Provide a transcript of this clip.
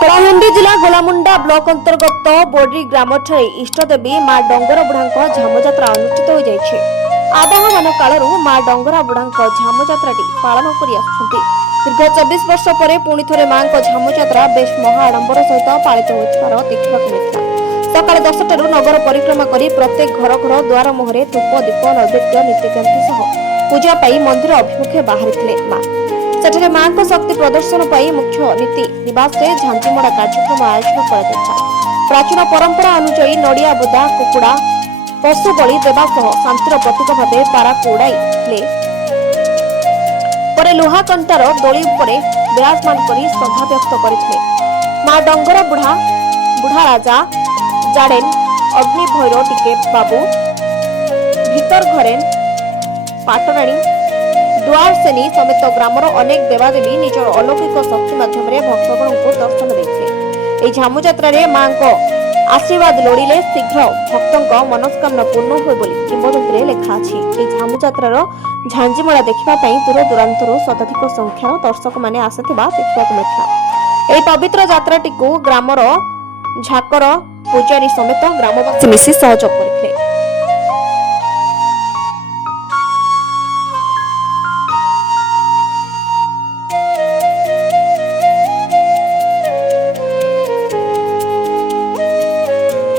कलाहांडी जिला गोलामुंडा ब्लॉक अंतर्गत बोडी ग्राम इष्टदेवी मां डंगर बुढ़ा झामजात्रा अनुष्ठित हो जाइछे। आदाहमान कालरू मां डंगरा बुढ़ा झामजात्राटी पालन कर दीर्घ 24 वर्ष पर पुणी थे मां झामजात्रा बेश महा आडंबर सहित पालित होथिबार देखा मिलता। सकाल 10 नगर परिक्रमा कर प्रत्येक घर घर द्वार मुहरे धूप दीप नैवेद्य नीतिकांति सह पूजा पाई मंदिर अभिमुखे बाहरी मां सेठे मां को शक्ति प्रदर्शन पाई मुख्य नीति निवास से झांझीमड़ा कार्यक्रम आयोजन कर प्राचीन परंपरा अनुसार नड़िया बुदा कुकुड़ा पशु बलि देवा सह शांतिर प्रतीक भाव पारा उड़ाई लुहा कंटार दोली विराजमान कर श्रद्धा व्यक्त करते। मां डंगर बुढ़ा राजा जाडेन अग्नि भैर टिके बाबू भीतर घरेन पाटराणी द्वार सेनी समेत ग्रामर अनेक देवादेवी निजर अलौकिक शक्ति माध्यम भक्तगण को दर्शन देते। झामुजात्रा मां को आशीर्वाद लोड़िले शीघ्र भक्तों मनस्कामना पूर्ण हो किंवदंती लेखा अच्छी। झामुजात्रार झांझीमड़ा देखा दूर दूरांतर शताधिक संख्यार दर्शक मैंने आसुवा देखा मिलता। यह पवित्र यात्राटी ग्रामर झाकर पूजारी समेत ग्रामवासी मिसी सहयोग करते।